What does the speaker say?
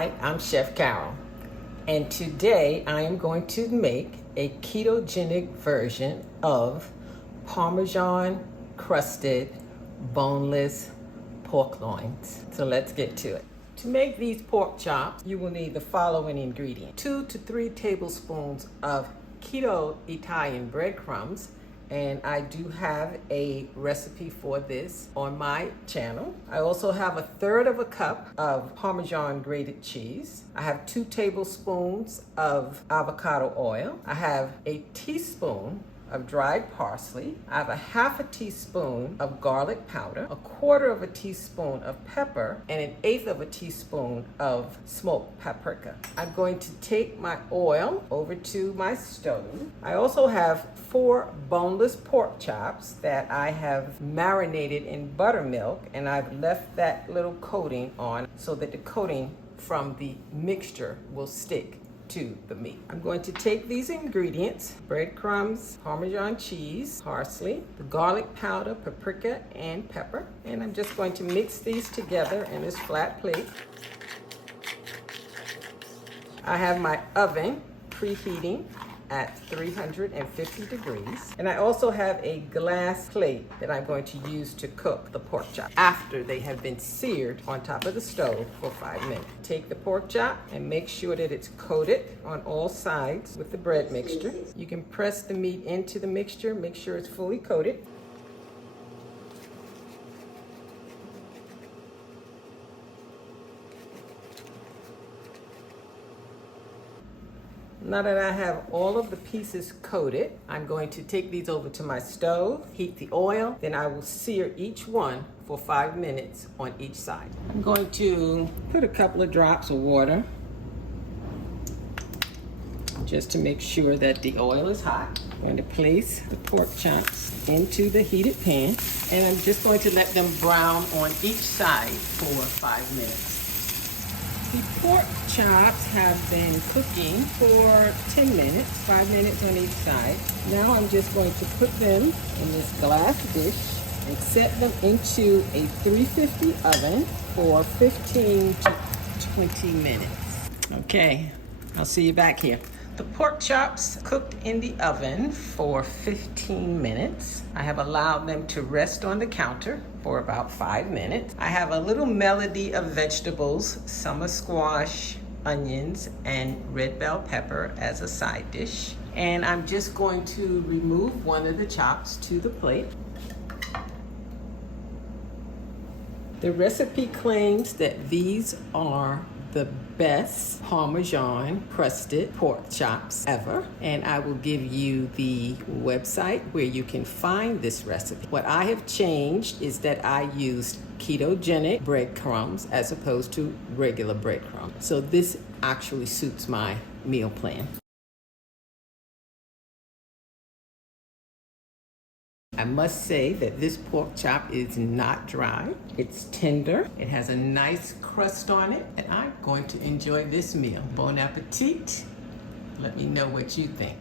Hi, I'm Chef Carol, and today I am going to make a ketogenic version of Parmesan crusted boneless pork loins. So let's get to it. To make these pork chops, you will need the following ingredients: 2 to 3 tablespoons of keto Italian breadcrumbs, and I do have a recipe for this on my channel. I also have 1/3 cup of Parmesan grated cheese. I have 2 tablespoons of avocado oil. I have a teaspoon of dried parsley. I have 1/2 teaspoon of garlic powder, 1/4 teaspoon of pepper, and 1/8 teaspoon of smoked paprika. I'm going to take my oil over to my stove. I also have 4 boneless pork chops that I have marinated in buttermilk, and I've left that little coating on so that the coating from the mixture will stick to the meat. I'm going to take these ingredients: breadcrumbs, Parmesan cheese, parsley, the garlic powder, paprika, and pepper, and I'm just going to mix these together in this flat plate. I have my oven preheating at 350 degrees. And I also have a glass plate that I'm going to use to cook the pork chop after they have been seared on top of the stove for 5 minutes. Take the pork chop and make sure that it's coated on all sides with the bread mixture. You can press the meat into the mixture, make sure it's fully coated. Now that I have all of the pieces coated, I'm going to take these over to my stove, heat the oil, then I will sear each one for 5 minutes on each side. I'm going to put a couple of drops of water just to make sure that the oil is hot. I'm going to place the pork chops into the heated pan, and I'm just going to let them brown on each side for 5 minutes. The pork chops have been cooking for 10 minutes, 5 minutes on each side. Now I'm just going to put them in this glass dish and set them into a 350 oven for 15 to 20 minutes. Okay, I'll see you back here. The pork chops cooked in the oven for 15 minutes. I have allowed them to rest on the counter for about 5 minutes. I have a little medley of vegetables, summer squash, onions, and red bell pepper as a side dish. And I'm just going to remove one of the chops to the plate. The recipe claims that these are the best Parmesan crusted pork chops ever, and I will give you the website where you can find this recipe. What I have changed is that I used ketogenic breadcrumbs as opposed to regular breadcrumbs. So this actually suits my meal plan. I must say that this pork chop is not dry. It's tender. It has a nice crust on it, and I'm going to enjoy this meal. Bon appetit. Let me know what you think.